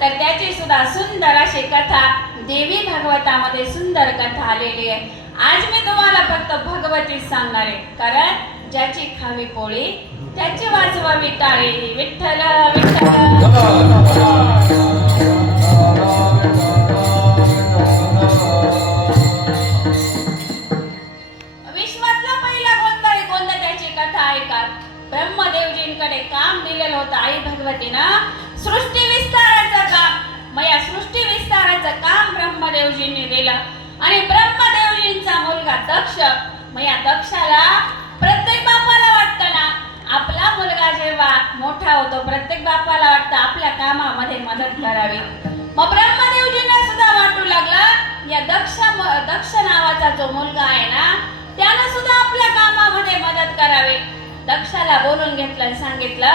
तर त्याची सुद्धा सुंदर अशी कथा देवी भागवतामध्ये सुंदर कथा आलेली आहे. आज मी तुम्हाला फक्त भगवतीच सांगणार आहे. कारण ज्याची खावी पोळी त्याची वाजवावी टाळी विठ्ठल विठ्ठल. विश्वातला पहिला गोंधळी त्याची कथा ऐका. ब्रह्मदेवजींकडे काम दिलेलं होतं आई भगवतीनं. सृष्टी मग या सृष्टी विस्ताराचं काम ब्रह्मदेवजींनी दिलं. आणि ब्रह्मदेवजींचा मुलगा दक्ष मग या दक्षाला प्रत्येक बापाला वाटतं ना आपला मुलगा जेव्हा मोठा होतो प्रत्येक बापाला वाटतं आपल्या कामामध्ये मदत करावी. मग ब्रह्मदेवजींना सुद्धा वाटू लागलं या दक्ष दक्ष नावाचा जो मुलगा आहे ना त्यानं सुद्धा आपल्या कामामध्ये मदत करावी. दक्षाला बोलून घेतलं सांगितलं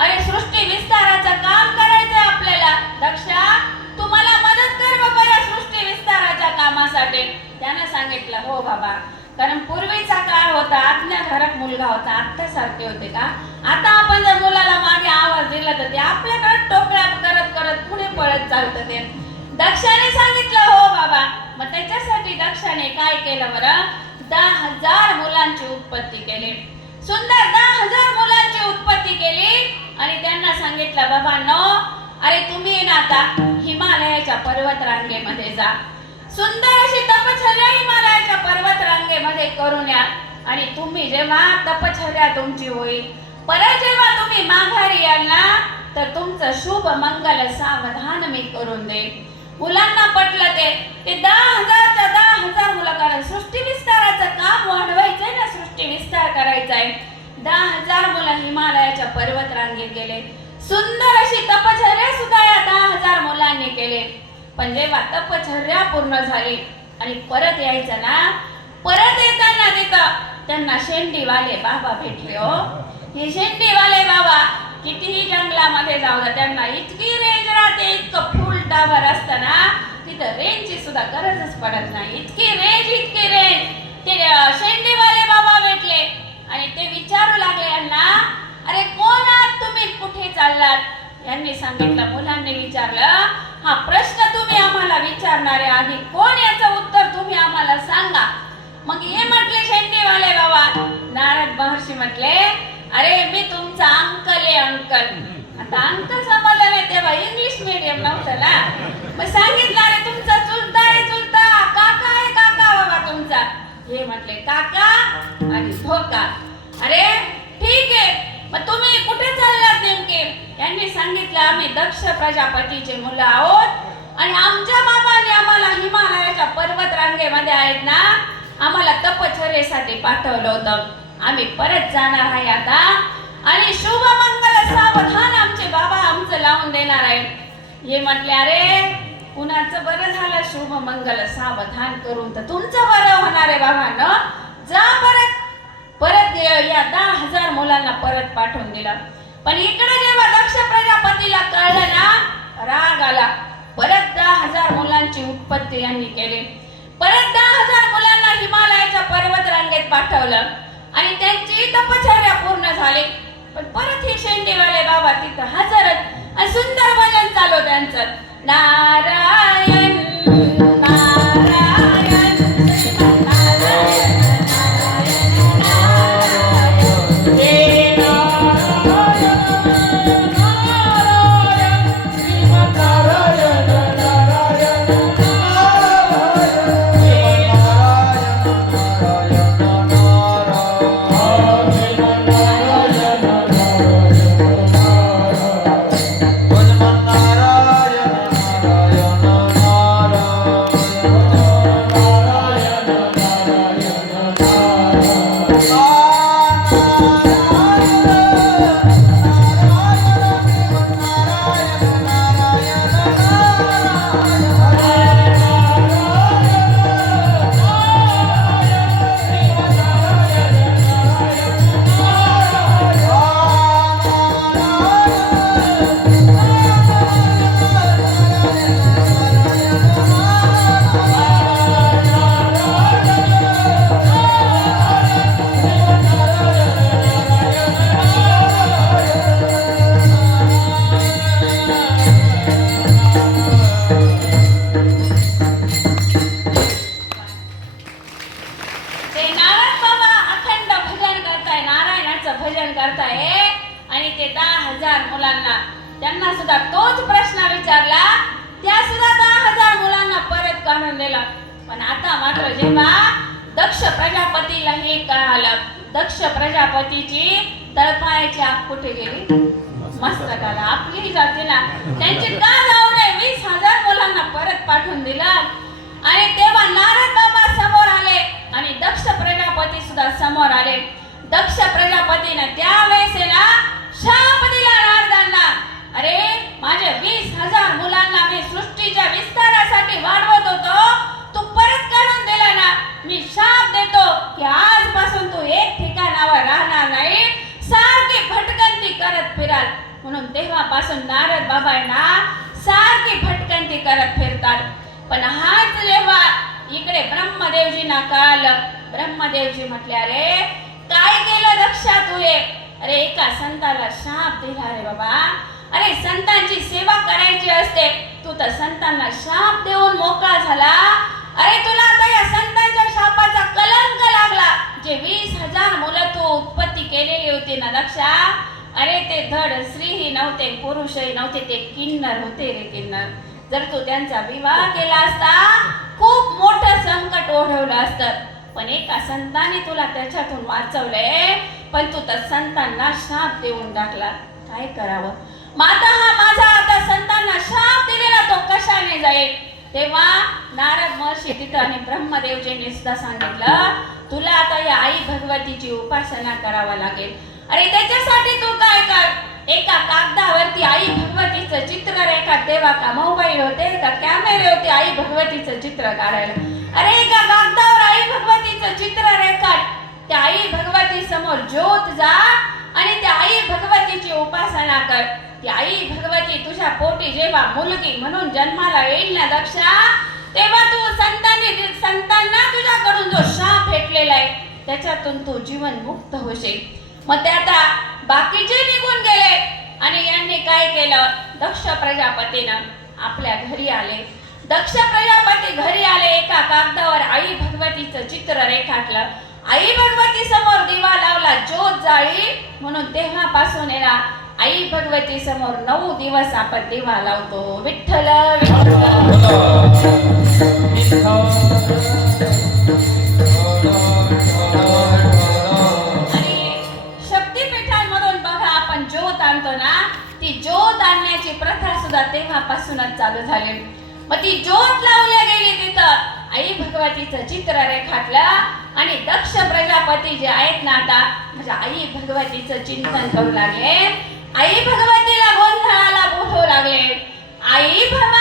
अरे सृष्टी विस्ताराचं काम करायचंय आपल्याला. दक्षा तुम्हाला मदत कर बाबा या सृष्टी विस्ताराच्या कामासाठी. त्यानं सांगितलं हो बाबा. कारण पूर्वीचा काळ होता आज्ञाधारक मुलगा होता आत्ता सारखे होते का? आता आपण जर मुलाला मागे आवाज दिला तर ते आपल्याकडे टोपल्या करत करत पुढे पळत चालतं ते. दक्षाने सांगितलं हो बाबा. मग त्याच्यासाठी दक्षाने काय केलं बरं? दहा हजार मुलांची उत्पत्ती केली. सुंदर दहा हजार मुलांची उत्पत्ती केली. आणि त्यांना सांगितलं बाबा नो. अरे तुम्ही ना आता हिमालयाच्या पर्वत रांगेमध्ये जा. सुंदर अशी तपश्चर्या हिमालयाच्या पर्वत रांगेमध्ये करून या. आणि तुम्ही जेव्हा तपश्चर्या तुमची होईल परत जेव्हा तुम्ही माघारी याल ना तर तुमचं शुभ मंगल सावधान मी करून देईन. मुलांना पटलं ते. ते दहा हजारच्या दहा हजार मुलं कारण सृष्टी विस्ताराचं काम वाढवायचंय ना सृष्टी विस्तार करायचा आहे दहा हजार मुलं हिमालयाच्या पर्वत रांगेत गेले. सुंदर अशी तपश्चर्या सुद्धा या दहा हजार मुलांनी केले. पण जेव्हा तपश्चर्या पूर्ण झाली आणि परत यायचं ना परत येताना तिथं त्यांना शेंडीवाले बाबा भेटले हो. हे शेंडीवाले बाबा कितीही जंगलामध्ये जाऊ द्या त्यांना इतकी रेंज राहते इतकं फुल टावर असतं ना तिथं रेंजची सुद्धा गरजच पडत नाही. इतकी रेंज इतकी रेंज ते शेंडीवाले बाबा भेटले. आणि ते विचारू लागले यांना अरे कोण आहात तुम्ही? कुठे चाललात? यांनी सांगितलं मुलांनी विचारलं हा प्रश्न तुम्ही आम्हाला विचारणारे आधी कोण याचं उत्तर तुम्ही आम्हाला सांगा? मग हे म्हटले शेंडीवाले बाबा. नारद महर्षी म्हटले अरे मी तुमचा अंकल आहे अंकल. आता अंकल समजलं नाही तेव्हा इंग्लिश मीडियम नव्हतं ना मग सांगितलं अरे तुमचा चुलता आहे चुलता काका आहे काका बाबा तुमचा हे म्हटले काका आणि धोका अरे ठीक आहे मग तुम्ही कुठे चाललात नेमके यांनी सांगितलं आम्ही प्रजापतीचे मुलं आहोत. आणि आमच्या बाबाने आम्हाला हिमालयाच्या पर्वत रांगेमध्ये आहेत ना आम्हाला तपश्चर्येसाठी पाठवलं होतं. आम्ही परत जाणार आहे आता. आणि शुभ मंगल सावधान आमचे बाबा आमचं लावून देणार आहे हे म्हटले अरे कुणाचं बरं झालं? शुभ मंगल सावधान करून तर तुमचं बरं होणार आहे बाबांनो जा परत. परत या दहा हजार मुलांना परत पाठवून दिलं. पण इकडे जेव्हा दक्ष प्रजापतीला कळलं ना राग आला. परत दहा हजार मुलांची उत्पत्ती यांनी केली. परत दहा हजार मुलांना हिमालयाच्या पर्वत रांगेत पाठवलं. आणि त्यांची तपश्चर्या पूर्ण झाली. पण परत हे शेंडीवाले बाबा तिथं हजरच आणि सुंदर भजन चालू त्यांचं. नारायण नारायण पाठवून दिला. आणि तेव्हा नारद बाबा समोर आले आणि दक्ष प्रजापती सुद्धा समोर आले. दक्ष प्रजापतीने त्यावेळेस ना शाप दिला नारदांना. अरे माझे वीस हजार मुलांना मी सृष्टीच्या विस्तारासाठी वाढवत होतो. तू परत काढून दिला ना मी शाप देतो की आजपासून तू एक ठिकाणावर राहणार नाही. सारखी भटकंती करत फिराल. म्हणून तेव्हापासून नारद बाबा ना सारखी भटकंती करत फिरतात. पण हाच जेव्हा इकडे ब्रह्मदेवजींना काल ब्रह्मदेवजी म्हटले अरे काय केलं दक्षा तू हे अरे एका संताला शाप दिला रे बाबा. अरे संतांची सेवा करायची असते. तू तर संतांना शाप देऊन मोकळा झाला. अरे तुला आता या संतांच्या शापाचा कलंक लागला. जे वीस हजार मुलं तू उत्पत्ती केलेली होती ना दक्षा अरे ते धड स्त्रीही नव्हते पुरुषही नव्हते ते किन्नर होते रे किन्नर. जर तू त्यांचा विवाह केला असता खूप मोठं संकट ओढवलं असतं. पण एका संतांनी तुला त्याच्यातून वाचवलंय पण तू तर संतांना शाप देऊन टाकला. काय करावं? माता हा माझा आता संतांना शाप दिलेला तो कशाने जाईल? तेव्हा नारद महर्षी तिथं आणि ब्रह्मदेवजींनी सुद्धा सांगितलं तुला आता या आई भगवतीची उपासना करावा लागेल. अरे त्याच्यासाठी तू काय कर? एका कागदावरती आई भगवतीचं चित्र रेखाट तेव्हा का मोबाईल होते? का कॅमेरे होते? आई भगवतीचं चित्र काढायला. अरे एका कागदावर आई भगवतीचं चित्र रेखाट त्या आई भगवती समोर ज्योत जा आणि त्या आई भगवतीची उपासना कर. ती आई भगवती तुझ्या पोटी जेव्हा मुलगी म्हणून जन्माला येईल ना दक्षा तेव्हा तू संतांनी संतांना तुझ्याकडून जो शाप भेटलेला आहे त्याच्यातून तू जीवन मुक्त होशील. मग ते आता बाकीचे निघून गेले. आणि यांनी काय केलं? दक्ष प्रजापतीनं आपल्या घरी आले. दक्ष प्रजापती घरी आले एका कागदावर आई भगवतीचं चित्र रेखाटलं. आई भगवती समोर दिवा लावला ज्योत जाळी. म्हणून तेव्हापासून येणार आई भगवती समोर नऊ दिवस आपण दिवा लावतो. विठ्ठल. विठ्ठल. ज्योत प्रथा सुद्धा तेव्हापासूनच चालू झाली. मग ती ज्योत लावल्या गेली तिथं. आई भगवतीचं चित्र रेखाटलं आणि दक्ष प्रजापती जे आहेत ना आता म्हणजे आई भगवतीचं चिंतन करू लागले. आई भगवतीला गोंधळाला बोलू लागले. आई भग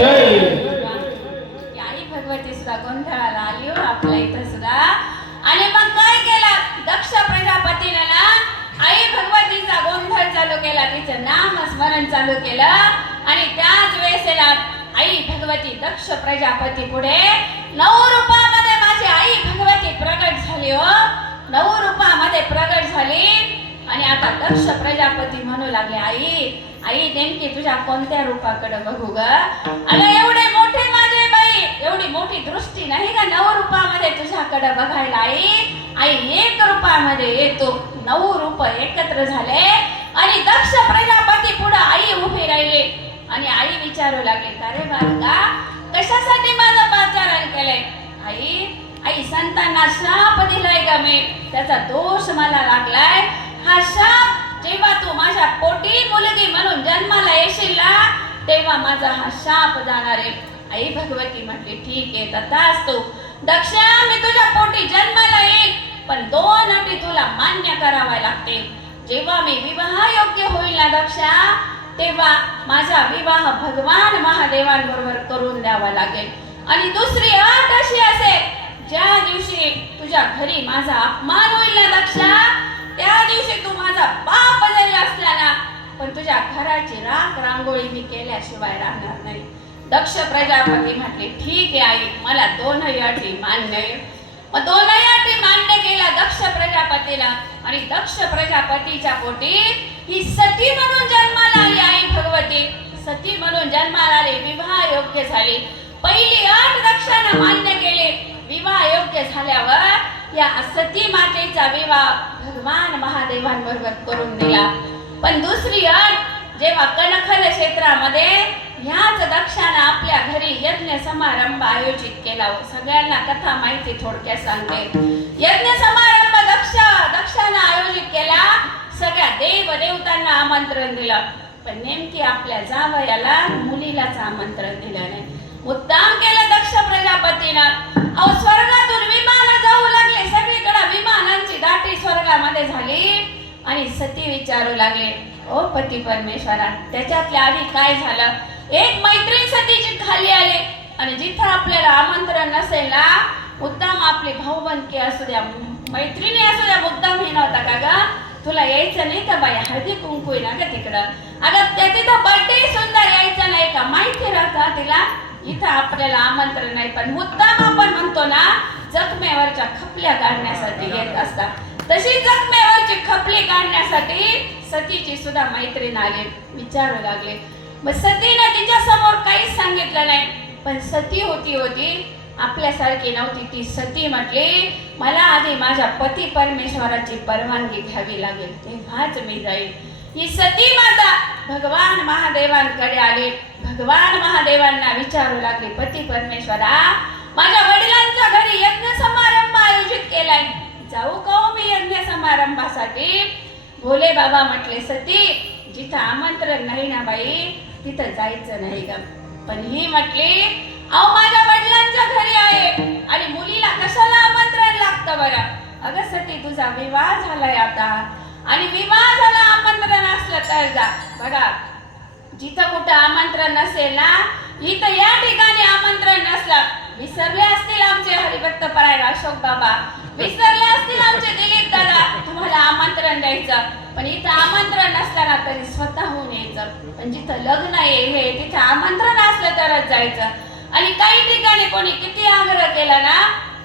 जय भगवती सुद्धा गोंधळाला आली हो इथं सुद्धा. आणि मग काय केला? दक्ष प्रजापतीने आई भगवतीचा गोंधळ चालू केला तिचं नाम स्मरण चालू केलं. आणि त्याच वेळेला आई भगवती दक्ष प्रजापती पुढे नऊ रूपामध्ये माझी आई भगवती प्रगट झाली हो. नऊ रूपामध्ये प्रगट झाली. आणि आता दक्ष प्रजापती म्हणू लागले आई आई नेमकी तुझ्या कोणत्या रूपाकडे बघू ग? अगं एवढे मोठे माझे बाई एवढी मोठी दृष्टी नाही का नऊ रूपामध्ये तुझ्याकडे बघायला आई? आई एक रूपामध्ये येतो. नऊ रूप एकत्र झाले आणि दक्ष प्रजापती पुढे आई उभी राहिली. आणि आई विचारू लागली अरे बालका कशासाठी माझं पाचारण केलंय? आई आई संतांना शाप दिलाय का मी. त्याचा दोष मला लागलाय. हा शाप जेव्हा तू माझ्या पोटी मुलगी म्हणून जन्माला येशील तेव्हा माझा हा शाप जाणार आहे. आई भगवती म्हटली ठीक आहे तथाच तू दक्षा मी तुझ्या पोटी जन्माला येईल पण दोन अटी तुला मान्य कराव्या लागते जेव्हा मी विवाह योग्य होईल ना दक्षा तेव्हा माझा विवाह भगवान महादेवांबरोबर करून द्यावा लागेल. आणि दुसरी अट अशी असेल ज्या दिवशी तुझ्या घरी माझा अपमान होईल ना दक्षा त्या दिवशी तू माझा बाप जरी असला ना पण तुझ्या घराची राख रांगोळी मी केल्याशिवाय राहणार नाही. दक्ष प्रजापती म्हटले ठीक आहे आई मला दोनही अटी मान्य आहे मग दोनही अटी मान्य केला दक्ष प्रजापतीला आणि दक्ष प्रजापतीच्या पोटी ही सती म्हणून जन्माला आली आई भगवती. सती म्हणून जन्माला आली विवाह योग्य झाली. पहिली आठ दक्षांना मान्य केले. विवाह योग्य झाल्यावर या सती मातेचा विवाह भगवान महादेवांबरोबर करून दिला. पण दुसरी अट जेव्हा कणखल क्षेत्रामध्ये ह्याच दक्षानं आपल्या घरी यज्ञ समारंभ आयोजित केला. सगळ्यांना कथा माहिती थोडक्यात सांगते. यज्ञ समारंभ दक्ष दक्षानं आयोजित केला. सगळ्या देव देवतांना आमंत्रण दिलं. पण नेमकी आपल्या जावयाला मुलीलाच आमंत्रण दिलं नाही. मुद्दाम केलं दक्ष प्रजापतीनं. अहो स्वर्गातून विमान जाऊ लागले. सगळीकडे विमानांची दाटी स्वर्गामध्ये झाली. आणि सती विचारू लागले ओ पती परमेश्वरा त्याच्यातल्या आधी काय झालं? एक मैत्रीण सतीची खाली आले आणि जिथं आपल्याला आमंत्रण नसेल ना मुद्दाम आपली भाऊबंदकी असू द्या मैत्रिणी असू द्या मुद्दाम हे नव्हता का ग? तुला यायचं नाही का बाई हळदी कुंकू ना का तिकडं? अगं त्या तिथं बर्थडे सुंदर यायचं नाही का? माहिती राहतं तिला? इथं आपल्याला आमंत्रण नाही पण मुद्दाम आपण म्हणतो ना जखमेवरच्या खपल्या काढण्यासाठी येत असतात. तशी जखमेवरची खपले काढण्यासाठी सतीची सुद्धा मैत्रीण आले. विचारू लागले. मग सतीनं तिच्या समोर काहीच सांगितलं नाही. पण सती होती होती. आपल्यासारखी नव्हती ती सती म्हटली मला आधी माझ्या पती परमेश्वराची परवानगी घ्यावी लागेल तेव्हाच मी जाईल ही सती माता भगवान महादेवांकडे आली. भगवान महादेवांना विचारू लागले पती परमेश्वरा माझ्या वडिलांच्या घरी यज्ञ समारंभ आयोजित केलाय. जाऊ का हो मी यज्ञ समारंभासाठी? भोले बाबा म्हटले सती जिथं आमंत्रण नाही ना बाई तिथं जायचं नाही ग. पण ही म्हटली अहो माझ्या वडिलांच्या घरी आहे आणि मुलीला कशाला आमंत्रण लागतं बरं? अगं सती तुझा विवाह झालाय आता. आणि विवाह झाला आमंत्रण असलं तर जा. बघा जिथं कुठं आमंत्रण नसेल ना इथं या ठिकाणी आमंत्रण नसलं. विसरले असतील आमचे हरिभक्त परायण अशोक बाबा. विसरले असतील आमचे दिलीप दादा. तुम्हाला आमंत्रण द्यायचं. पण इथं आमंत्रण नसताना ना तरी स्वतःहून यायचं. पण जिथं लग्न आहे हे तिथं आमंत्रण असलं तरच जायचं. आणि काही ठिकाणी कोणी किती आग्रह केला ना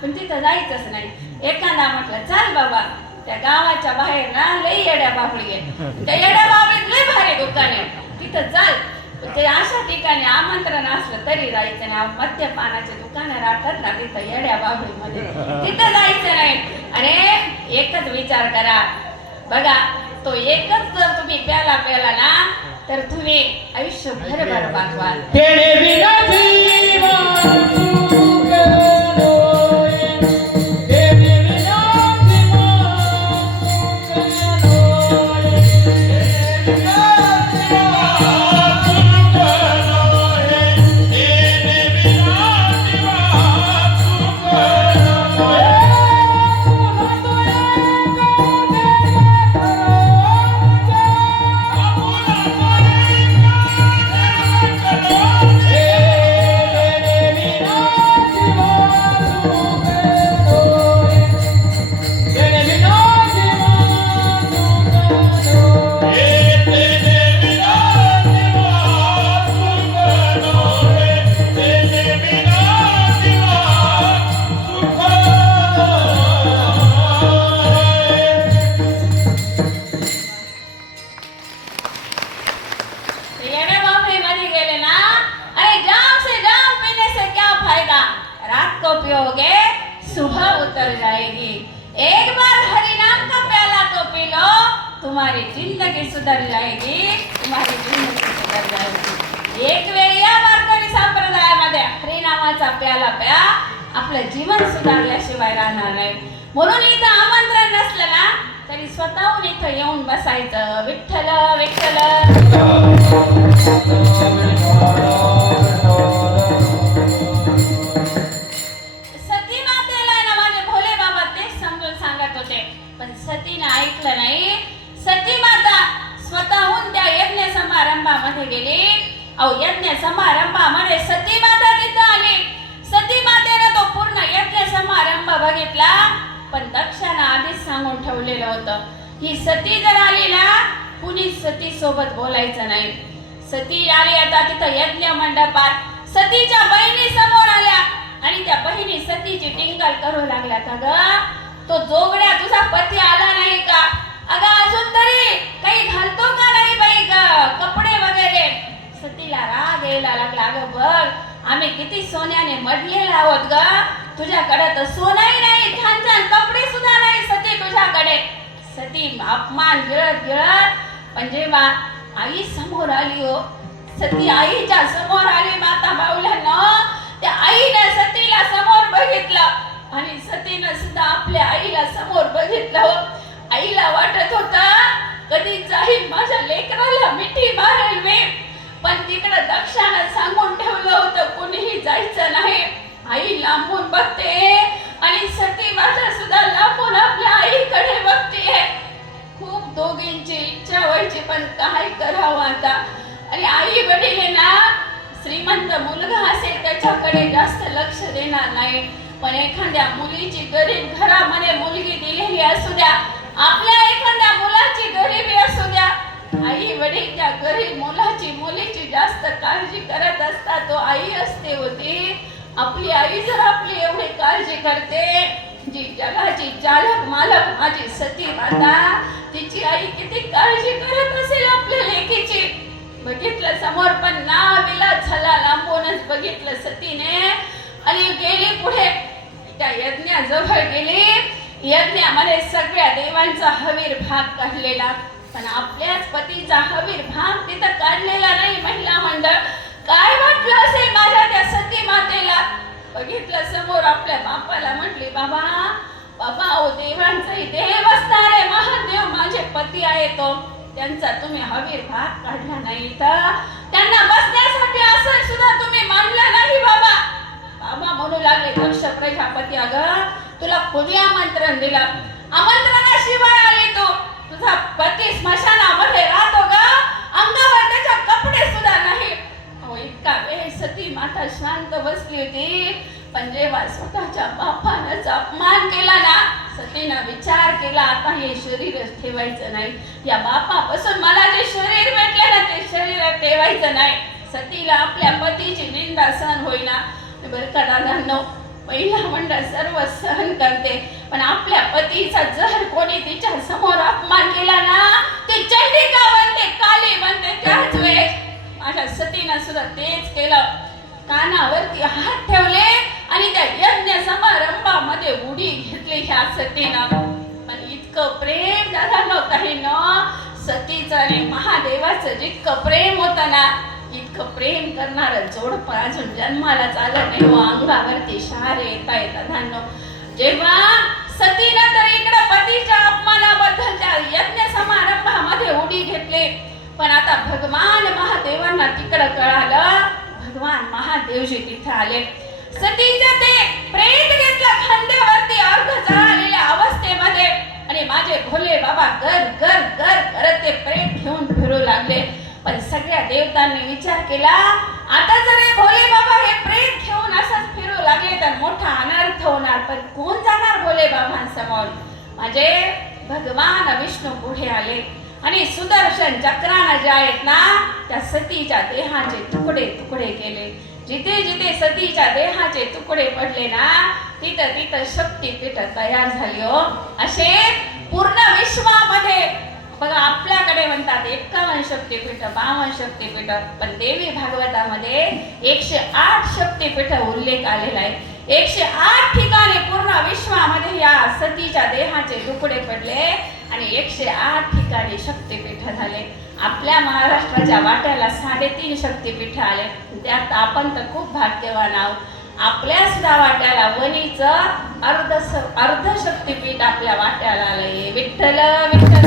पण तिथं जायचंच नाही. एखादा म्हटलं चाल बाबा त्या गावाच्या बाहेर ना लई येड्या बाबळी आहे त्या येड्या बाबळीत लई भारी दुकान आहे. तिथं चाल ते अशा ठिकाणी आमंत्रण असलं तरी जायचं नाही. मद्यपानाचे दुकानं राहतात ना तिथं येड्या बाबळीमध्ये तिथं जायचं नाही. आणि एकच विचार करा. बघा तो एकच जर तुम्ही प्याला प्याला ना तर तुम्ही आयुष्यभर बरबाद व्हाल. को पियोगे सुबह उतर जाएगी। एक बार हरि नाम का प्याला तो पी लो तुम्हारी जिंदगी सुधर जाएगी। तुम्हारी जिंदगी सुधर जाएगी। एक वेळ या वारकरी संप्रदायामध्ये हरिनामाचा प्याला प्या आपलं जीवन सुधारल्याशिवाय राहणार नाही. म्हणून इथं आमंत्रण नसलं ना तरी स्वतःहून इथं येऊन बसायचं. विठ्ठल विठ्ठल. सतीने नाही. सती माता स्वतःहून त्या यज्ञ समारंभामध्ये गेली. अहो यज्ञ समारंभामध्ये सती माता तिथं आली. सती मातेनं तो पूर्ण यज्ञ समारंभ बघितला पण दक्षानं आधीच सांगून ठेवलेलं होतं. ही सती जर आली ना कुणी सती सोबत बोलायचं नाही. सती आली आता तिथं यज्ञ मंडपात. सतीच्या बहिणी समोर आल्या आणि त्या बहिणी सतीची टिंगल करू लागल्या. का ग? तो जोगड्या तुझा पती आला नाही का? अगं अजून तरी काही घालतो का नाही बाई ग? कपडे वगैरे? सतीला राग यायला लागला. अगं बघ आम्ही किती सोन्याने मडलेला आहोत ग. तुझ्याकडे तर सोनाही नाही छान छान कपडे सुद्धा नाही सती तुझ्याकडे. सती अपमान गिळत गिळत पण जेव्हा आई समोर आली हो सती आईच्या समोर आली माता बावल्यानं त्या आईने सतीला समोर बघितलं. आणि सतीनं सुद्धा आपल्या आईला समोर बघितलं आईला वाटत होता कधी जाईल माझ्या लेकराला मिठी मारेल मी. पण तिकडं दक्षानं सांगून ठेवलं होतं कोणीही जायचं नाही. आई लांबून बघते आणि सती माझ्या सुद्धा लांबून आपल्या आईकडे बघते. खूप दोघींची इच्छा व्हायची पण काय करावं आता? आणि आई वडील ना श्रीमंत मुलगा असेल त्याच्याकडे जास्त लक्ष देणार नाही. पण एखाद्या मुलीची गरीब घरामध्ये मुलगी दिलेली असू द्या आपल्या एखाद्या मुलाची गरिबी असू द्या आई वडील त्या गरीब मुलाची मुलीची जास्त काळजी करत असता तो आई असते होती. आपली आई जर आपली एवढी काळजी करते जी जगाची चालक मालक माझी सती माता तिची आई किती काळजी करत असेल आपल्या लेकीची? बघितलं समोर पण ना विला झाला लांबूनच बघितलं सतीने. आणि गेली पुढे. त्या यज्ञाजवळ गेली. यज्ञामध्ये सगळ्या देवांचा हवीर भाग काढलेला. पण आपल्याच पतीचा हवीर भाग तिथं काढलेला नाही महिला मंडळ. काय वाटलं असेल माझ्या त्या सती मातेला? बघितलं समोर आपल्या बापाला म्हटली बाबा बाबा ओ देवांचाही देव असणारे महादेव माझे पती आहे तो. त्यांचा तुम्ही हवीर भाग काढला नाही तर त्यांना बसण्यासाठी असं सुद्धा तुम्ही मानलं नाही बाबा. बाबा म्हणू लागले दक्ष प्रजापती अगं तुला कोणी आमंत्रण दिलं. आमंत्रणाशिवाय आले तो. तुझा पती स्मशानामध्ये राहतो ग. अंगावर त्याच्या कपडे सुद्धा नाही. अहो इतका वेळ सती माता शांत बसली होती. पण जेव्हा स्वतःच्या बापानच अपमान केला ना सतीनं विचार केला आता हे शरीर ठेवायचं नाही. या बापापासून मला जे शरीर भेटले ना ते शरीर ठेवायचं नाही. सतीला आपल्या पतीची निंदा सहन होईना. बरं का महिला मंडळ सर्व सहन करते. पण आपल्या पतीचा जर कोणी तिच्या समोर अपमान केला ना ते चंडिका बनते काली बनते त्याच वेळेस माझ्या सतीनं सुद्धा तेच केलं. कानावरती हात ठेवले आणि त्या यज्ञ समारंभामध्ये उडी घेतली ह्या सतीनं. पण इतकं प्रेम झालं नव्हतं न सतीचं आणि महादेवाचं जितकं प्रेम होतं ना इतकं प्रेम करणारं जोडपं अजून जन्मालाच आलं नाही. हो, व अंगावरती शहारे येता येता धान्य. जेव्हा सतीनं तर इकडं पतीच्या अपमानाबद्दलच्या यज्ञ समारंभामध्ये उडी घेतले. पण आता भगवान महादेवांना तिकडं कळालं भगवान महादेवजी तिथे आले. सतीचं ते प्रेत घेतलं खांद्यावरती अर्ध जळालेल्या अवस्थेमध्ये. आणि माझे भोले बाबा गर गर गर करत ते प्रेत घेऊन फिरू लागले. पण सगळ्या देवतांनी विचार केला आता जर हे भोले बाबा हे प्रेत घेऊन असंच फिरू लागले तर मोठा अनर्थ होणार पण कोण जाणार भोले बाबांसमोर? म्हणजे भगवान विष्णू पुढे आले. आणि सुदर्शन चक्रानं जे आहेत ना त्या सतीच्या देहाचे तुकडे तुकडे केले. जिथे जिथे सतीच्या देहाचे तुकडे पडले ना तिथं तिथं शक्तीपीठ तयार झाली हो. असे पूर्ण विश्वामध्ये बघा आपल्याकडे म्हणतात एक्कावन्न शक्तीपीठ बावन्न शक्तीपीठ पण देवी भागवतामध्ये एकशे आठ शक्तीपीठ उल्लेख आलेला आहे. एकशे आठ ठिकाणी पूर्ण विश्वामध्ये या सतीच्या देहाचे तुकडे पडले आणि एकशे आठ ठिकाणी शक्तीपीठ शक्तिपीठ झाले. आपल्या महाराष्ट्राच्या वाट्याला साडेतीन शक्तिपीठ आले. त्यात आपण तर खूप भाग्यवान आहोत. आपल्या सुद्धा वाट्याला वणीचं अर्ध अर्ध शक्तीपीठ आपल्या वाट्याला आलंय. विठ्ठल विठ्ठल.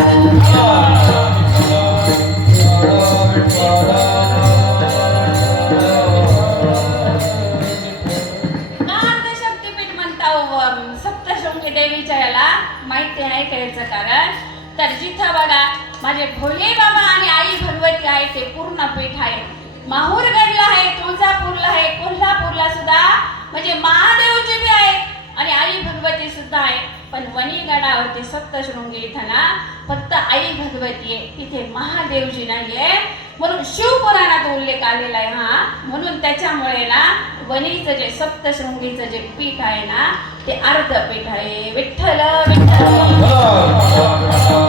हो देवीच्या याला माहिती आहे का कारण? तर जिथं बघा माझे भोले बाबा आणि आई भगवती आहे ते पूर्ण पीठ आहे. माहूरगडला आहे तुळजापूरला आहे कोल्हापूरला सुद्धा. म्हणजे महादेवजी बी आहे आणि आई भगवती सुद्धा आहे पण वणीगडावरती सप्तशृंगी इथं ना फक्त आई भगवती आहे. तिथे महादेवजी नाहीये. म्हणून शिवपुराणात उल्लेख आलेला आहे हा. म्हणून त्याच्यामुळे ना वणीचं जे सप्तशृंगीचं जे पीठ आहे ना ते अर्ध पीठ आहे. विठ्ठल विठ्ठल.